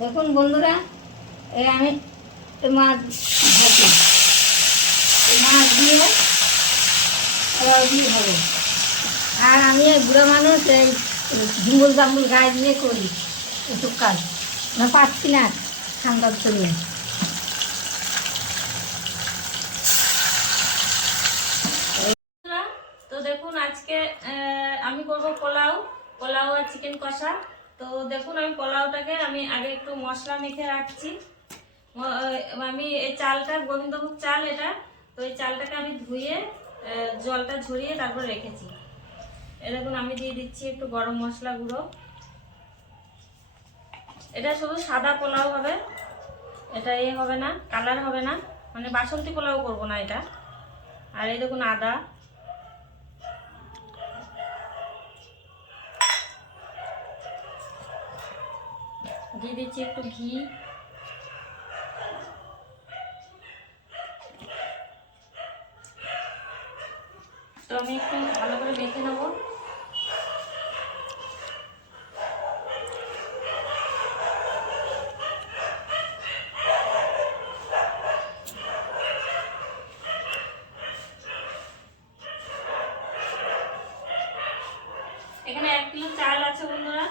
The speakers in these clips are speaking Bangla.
দেখুন বন্ধুরা, এই আমি মাছ ভাজি, মাছ দিয়ে হবে। আর আমি এই বুড়ো মানুষ এই ঝুম্বুল জাম্বুল গায়ে দিয়ে করি এসব কাজ, না পাচ্ছি না ঠান্ডার জন্য। তো দেখুন আজকে আমি করব পোলাও আর চিকেন কষা। তো দেখুন আমি পোলাওটাকে আমি আগে একটু মশলা মেখে রাখছি। আমি এই চালটা গোবিন্দভোগ চাল এটা, তো এই চালটাকে আমি ধুয়ে জলটা ঝরিয়ে তারপর রেখেছি। দেখুন আমি দিয়ে দিচ্ছি একটু গরম মশলা গুঁড়ো। এটা শুধু সাদা পোলাও হবে, এটা হবে না, কালার হবে না, মানে বাসন্তী পোলাও করব না এটা। আর এই দেখুন আদা, দিয়ে দিচ্ছি একটু ঘি, তো আমি একটু ভালো করে মেখে নেবো। এখানে 1 কিলো চাল আছে বন্ধুরা,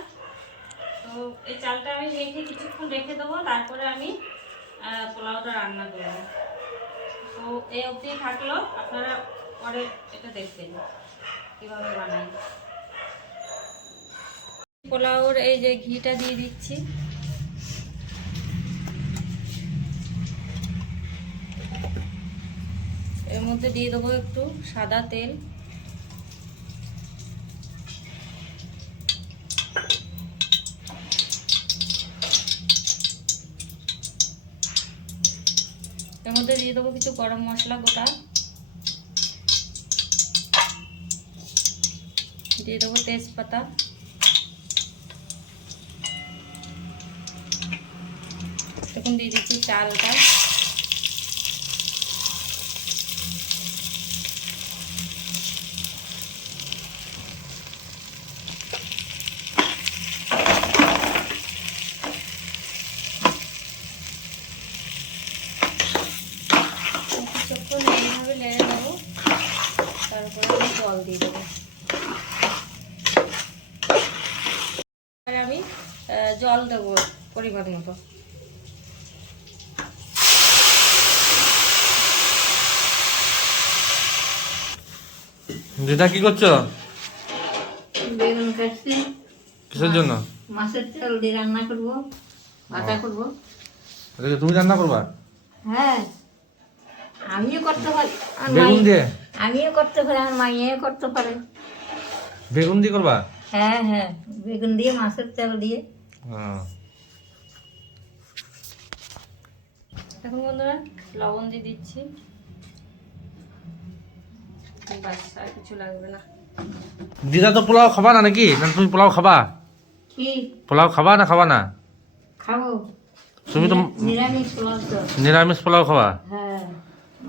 তো এই চালটা আমি মেখে কিছুক্ষণ রেখে দেবো, তারপরে আমি পোলাওটা রান্না করবো। তো এই অবধি থাকলো, আপনারা পরে এটা দেখবেন কীভাবে বানাই। পোলাওর এই যে ঘিটা দিয়ে দিচ্ছি, এর মধ্যে দিয়ে দেবো একটু সাদা তেল, এর মধ্যে দিয়ে দেবো কিছু গরম মশলা গোটা, দিয়ে দেবো তেজপাতা, এখন দিয়ে দিচ্ছি চালটা, কিছুক্ষণ এইভাবে নেড়ে দেবো, তারপরে আমি জল দিয়ে দেবো। আমি জল দেবো পরিমাণ মতো। দিদা কি করছো? বেগুন কাটছি। কিসের জন্য? মাছের তেল দিয়ে রান্না করবো, ভাজা করবো। তুমি রান্না করবা? হ্যাঁ, আমিও করতে পারি, বেগুন দিয়ে? আমিও করতে পারি, আমার মাইয়াও করতে পারে। বেগুন দিয়ে করবা? হ্যাঁ হ্যাঁ, বেগুন দিয়ে মাছের তেল দিয়ে। এখন বন্ধুরা লবণ দিয়ে দিচ্ছি, বাস আর কিছু লাগবে না। দিদা তো পোলাও খাবা না নাকি? না তুমি পোলাও খাবা? কি পোলাও খাবা না খাবা না? খাবো, তুমি তো নিরামিষ পোলাও তো। নিরামিষ পোলাও খাবা? হ্যাঁ,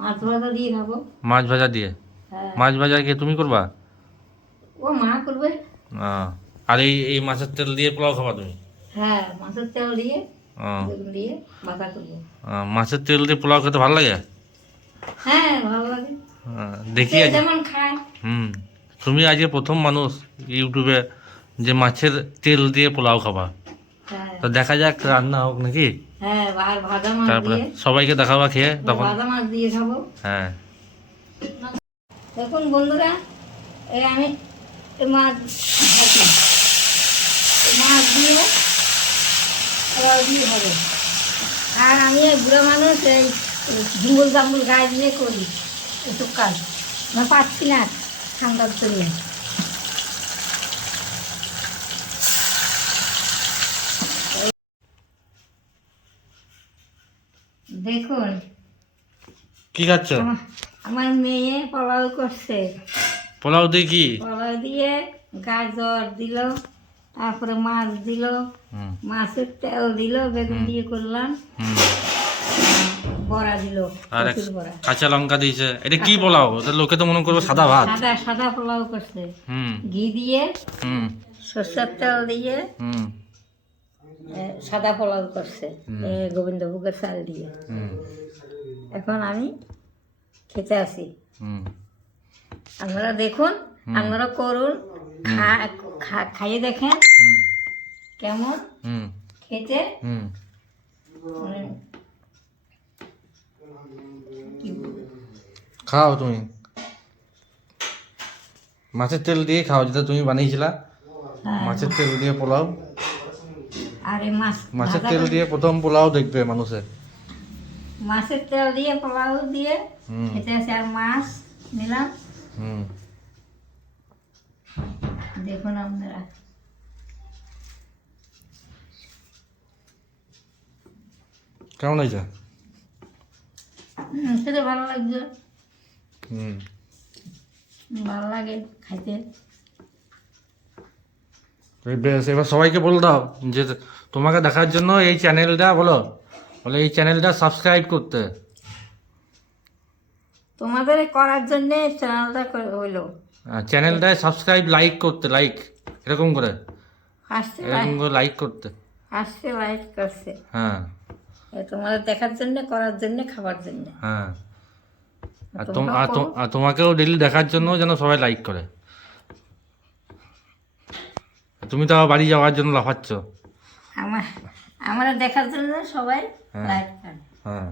মাছ ভাজা দিয়ে খাবো। মাছ ভাজা দিয়ে? হ্যাঁ, মাছ ভাজা কি তুমি করবা? ও মা করবে। আর এই মাছের তেল দিয়ে পোলাও খাবা তুমি? হ্যাঁ, মাছের তেল দিয়ে বেগুন দিয়ে ভাজা করবো। মাছের তেল দিয়ে পোলাও খেতে ভালো লাগে? হ্যাঁ, ভালো লাগে, দেখি আজ। যেমন খায়। তুমি আজকে প্রথম মানুষ ইউটিউবে যে মাছের তেল দিয়ে পোলাও খাবা। হ্যাঁ, তো দেখা যাক রান্না হোক নাকি। হ্যাঁ, আর ভাজা মাছ তারপরে দিয়ে, সবাইকে দেখাবা খেয়ে তখন। ভাজা মাছ দিয়ে খাবো। হ্যাঁ, দেখুন বন্ধুরা, এই আমি মাছ ভাজি, মাছ দিয়ে হবে। আর আমি এই বুড়ো মানুষ এই ঝুম্বুল জাম্বুল গায়ে দিয়ে করি এসব কাজ, না পাচ্ছি না ঠান্ডার জন্য। দেখুন কি খাচ্ছ? আমার মেয়ে পোলাও করছে। পোলাও দিয়ে কি? পোলাও দিয়ে গাজর দিল, তারপরে মাছ দিল, মাছের তেল দিল, বেগুন দিয়ে করলাম, বড়া দিল, আর কচুর বড়া, কাঁচা লঙ্কা দিয়েছে। এটা কি পোলাও? লোকে তো মনে করবো সাদা ভাত। সাদা সাদা পোলাও করছে। ঘি দিয়ে, সরষের তেল দিয়ে, সাদা পোলাও করছে গোবিন্দভোগের চাল দিয়ে। হুম এখন আমি খেতে আসি, হুম আপনারা দেখুন, আপনারা করুন, খাইয়ে দেখেন হুম কেমন হুম খেতে। হুম মানে কি বলবো, খাও তুমি মাছের তেল দিয়ে খাও, যেটা তুমি বানিয়েছিলা হ্যাঁ। মাছের তেল দিয়ে পোলাও। আর এই মাছের তেল দিয়ে প্রথম পোলাও দেখবে মানুষের। মাছের তেল দিয়ে পোলাও দিয়ে হুম খেতে আসি। আর মাছ নিলাম, হুম দেখুন আপনারা। কেমন হয়েছে? খেতে ভালো লাগছে, হুম ভালো লাগে খাইতে। বেশ, এবার সবাইকে বলে দাও যে তোমাকে দেখার জন্য এই চ্যানেলটা বলে এই চ্যানেলটা সাবস্ক্রাইব করতে। তোমাদের করার জন্য চ্যানেলটা হইলো। চ্যানেলটায় সাবস্ক্রাইব লাইক করতে, লাইক এরকম করে আসছে লাইক করতে। লাইক করছে। হ্যাঁ তোমাদের দেখার জন্য, করার জন্য, খাবার জন্য। হ্যাঁ তোমরাও করো। আর তোমাকেও ডেলি দেখার জন্য যেন সবাই লাইক করে। তুমি তো আবার বাড়ি যাওয়ার জন্য লাফাচ্ছ। আমার দেখার জন্য সবাই হ্যাঁ। লাইক করে। হ্যাঁ